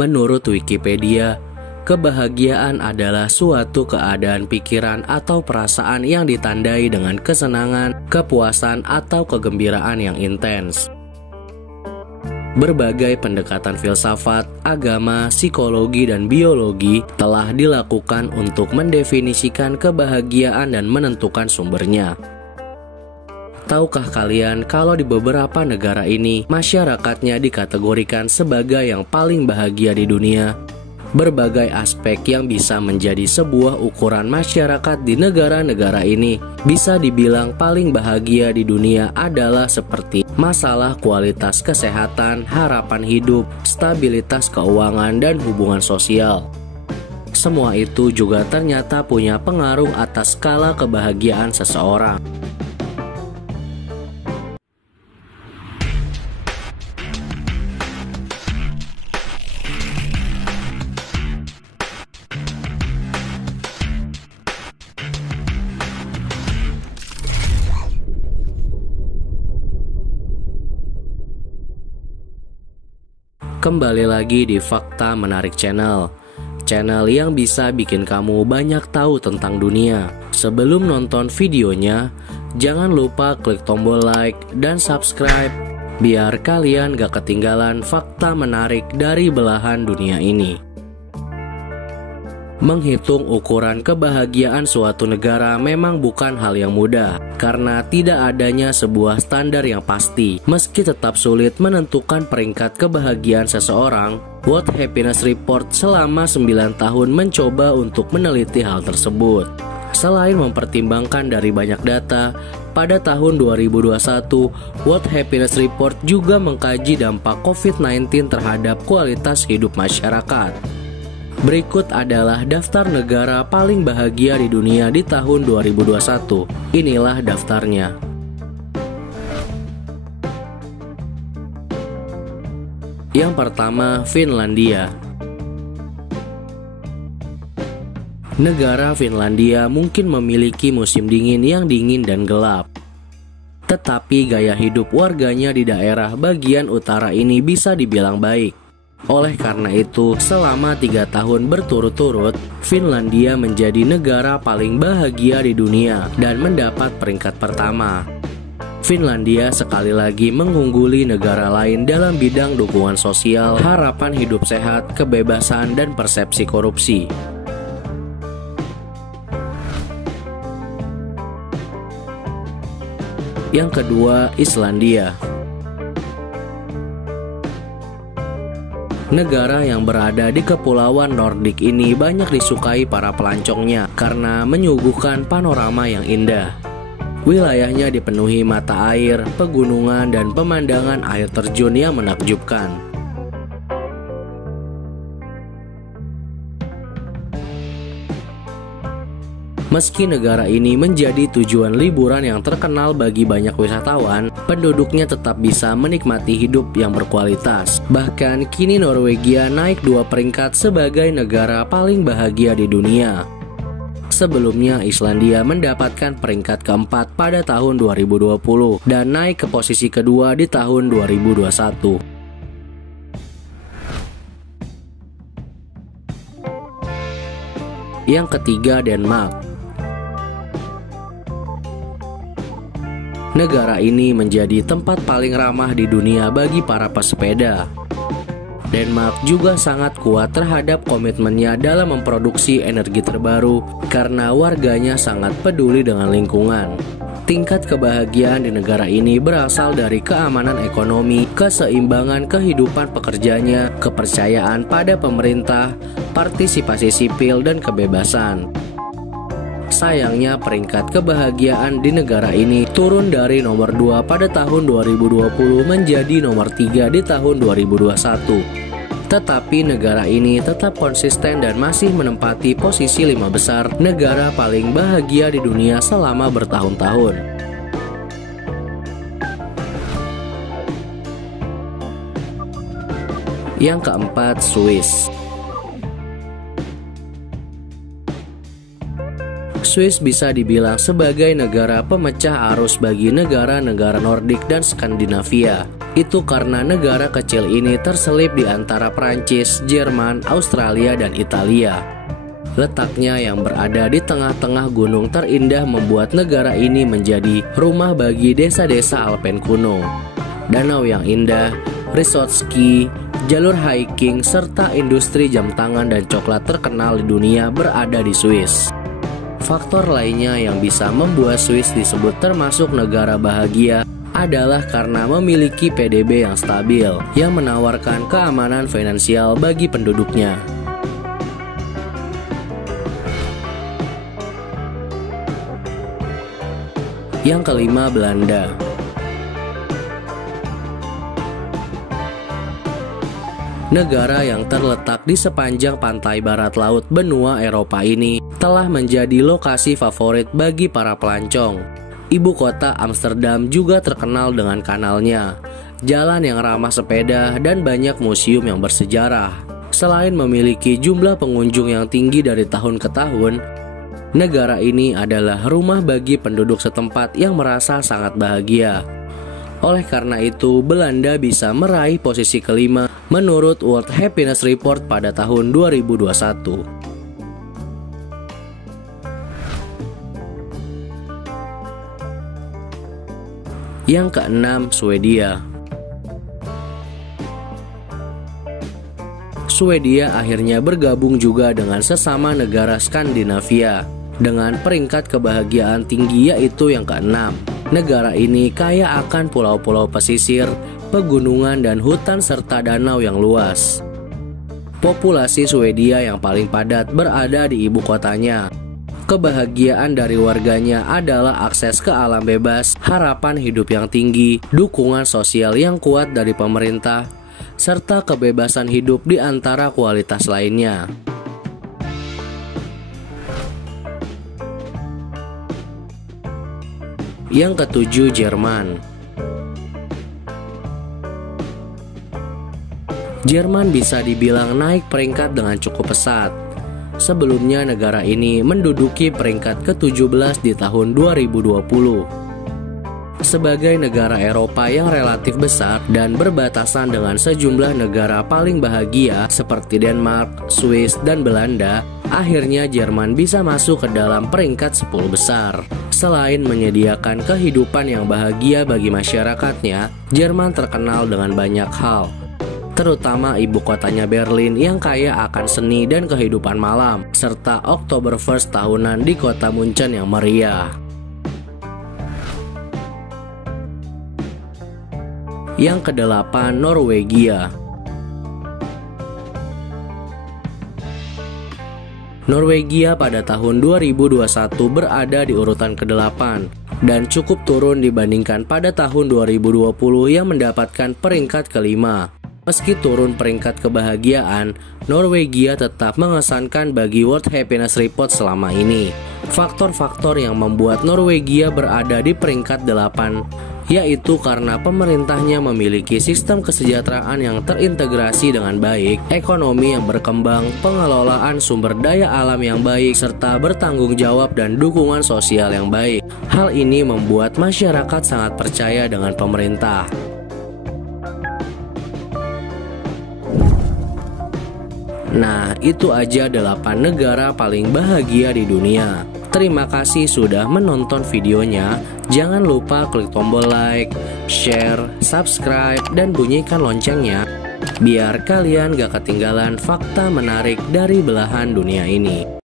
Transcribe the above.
Menurut Wikipedia, kebahagiaan adalah suatu keadaan pikiran atau perasaan yang ditandai dengan kesenangan, kepuasan, atau kegembiraan yang intens. Berbagai pendekatan filsafat, agama, psikologi, dan biologi telah dilakukan untuk mendefinisikan kebahagiaan dan menentukan sumbernya. Tahukah kalian kalau di beberapa negara ini, masyarakatnya dikategorikan sebagai yang paling bahagia di dunia? Berbagai aspek yang bisa menjadi sebuah ukuran masyarakat di negara-negara ini bisa dibilang paling bahagia di dunia adalah seperti masalah kualitas kesehatan, harapan hidup, stabilitas keuangan, dan hubungan sosial. Semua itu juga ternyata punya pengaruh atas skala kebahagiaan seseorang. Kembali lagi di Fakta Menarik Channel yang bisa bikin kamu banyak tahu tentang dunia. Sebelum nonton videonya, jangan lupa klik tombol like dan subscribe biar kalian gak ketinggalan fakta menarik dari belahan dunia ini. Menghitung ukuran kebahagiaan suatu negara memang bukan hal yang mudah, karena tidak adanya sebuah standar yang pasti. Meski tetap sulit menentukan peringkat kebahagiaan seseorang, World Happiness Report selama 9 tahun mencoba untuk meneliti hal tersebut. Selain mempertimbangkan dari banyak data, pada tahun 2021, World Happiness Report juga mengkaji dampak COVID-19 terhadap kualitas hidup masyarakat. Berikut adalah daftar negara paling bahagia di dunia di tahun 2021. Inilah daftarnya. Yang pertama, Finlandia. Negara Finlandia mungkin memiliki musim dingin yang dingin dan gelap. Tetapi gaya hidup warganya di daerah bagian utara ini bisa dibilang baik. Oleh karena itu, selama 3 tahun berturut-turut, Finlandia menjadi negara paling bahagia di dunia dan mendapat peringkat pertama. Finlandia sekali lagi mengungguli negara lain dalam bidang dukungan sosial, harapan hidup sehat, kebebasan, dan persepsi korupsi. Yang kedua, Islandia. Negara yang berada di kepulauan Nordik ini banyak disukai para pelancongnya karena menyuguhkan panorama yang indah. Wilayahnya dipenuhi mata air, pegunungan, dan pemandangan air terjun yang menakjubkan. Meski negara ini menjadi tujuan liburan yang terkenal bagi banyak wisatawan, penduduknya tetap bisa menikmati hidup yang berkualitas. Bahkan kini Norwegia naik 2 peringkat sebagai negara paling bahagia di dunia. Sebelumnya Islandia mendapatkan peringkat keempat pada tahun 2020 dan naik ke posisi kedua di tahun 2021. Yang ketiga, Denmark. Negara ini menjadi tempat paling ramah di dunia bagi para pesepeda. Denmark juga sangat kuat terhadap komitmennya dalam memproduksi energi terbaru karena warganya sangat peduli dengan lingkungan. Tingkat kebahagiaan di negara ini berasal dari keamanan ekonomi, keseimbangan kehidupan pekerjanya, kepercayaan pada pemerintah, partisipasi sipil, dan kebebasan. Sayangnya peringkat kebahagiaan di negara ini turun dari nomor 2 pada tahun 2020 menjadi nomor 3 di tahun 2021. Tetapi negara ini tetap konsisten dan masih menempati posisi 5 besar negara paling bahagia di dunia selama bertahun-tahun. Yang keempat, Swiss. Swiss bisa dibilang sebagai negara pemecah arus bagi negara-negara Nordik dan Skandinavia. Itu karena negara kecil ini terselip di antara Prancis, Jerman, Australia, dan Italia. Letaknya yang berada di tengah-tengah gunung terindah membuat negara ini menjadi rumah bagi desa-desa Alpen kuno. Danau yang indah, resort ski, jalur hiking, serta industri jam tangan dan coklat terkenal di dunia berada di Swiss. Faktor lainnya yang bisa membuat Swiss disebut termasuk negara bahagia adalah karena memiliki PDB yang stabil yang menawarkan keamanan finansial bagi penduduknya. Yang kelima, Belanda. Negara yang terletak di sepanjang pantai barat laut benua Eropa ini telah menjadi lokasi favorit bagi para pelancong. Ibu kota Amsterdam juga terkenal dengan kanalnya, jalan yang ramah sepeda, dan banyak museum yang bersejarah. Selain memiliki jumlah pengunjung yang tinggi dari tahun ke tahun, negara ini adalah rumah bagi penduduk setempat yang merasa sangat bahagia. Oleh karena itu, Belanda bisa meraih posisi kelima menurut World Happiness Report pada tahun 2021. Yang keenam, Swedia. Swedia akhirnya bergabung juga dengan sesama negara Skandinavia dengan peringkat kebahagiaan tinggi yaitu yang keenam. Negara ini kaya akan pulau-pulau pesisir, pegunungan, dan hutan serta danau yang luas. Populasi Swedia yang paling padat berada di ibu kotanya. Kebahagiaan dari warganya adalah akses ke alam bebas, harapan hidup yang tinggi, dukungan sosial yang kuat dari pemerintah, serta kebebasan hidup di antara kualitas lainnya. Yang ketujuh, Jerman. Jerman bisa dibilang naik peringkat dengan cukup pesat. Sebelumnya negara ini menduduki peringkat ke-17 di tahun 2020. Sebagai negara Eropa yang relatif besar dan berbatasan dengan sejumlah negara paling bahagia seperti Denmark, Swiss, dan Belanda, akhirnya Jerman bisa masuk ke dalam peringkat 10 besar. Selain menyediakan kehidupan yang bahagia bagi masyarakatnya, Jerman terkenal dengan banyak hal, terutama ibu kotanya Berlin yang kaya akan seni dan kehidupan malam, serta Oktoberfest tahunan di kota Munchen yang meriah. Yang kedelapan, Norwegia. Norwegia pada tahun 2021 berada di urutan ke-8 dan cukup turun dibandingkan pada tahun 2020 yang mendapatkan peringkat ke-5. Meski turun peringkat kebahagiaan, Norwegia tetap mengesankan bagi World Happiness Report selama ini. Faktor-faktor yang membuat Norwegia berada di peringkat 8 yaitu karena pemerintahnya memiliki sistem kesejahteraan yang terintegrasi dengan baik, ekonomi yang berkembang, pengelolaan sumber daya alam yang baik, serta bertanggung jawab dan dukungan sosial yang baik. Hal ini membuat masyarakat sangat percaya dengan pemerintah. Nah, itu aja 8 negara paling bahagia di dunia. Terima kasih sudah menonton videonya. Jangan lupa klik tombol like, share, subscribe, dan bunyikan loncengnya biar kalian gak ketinggalan fakta menarik dari belahan dunia ini.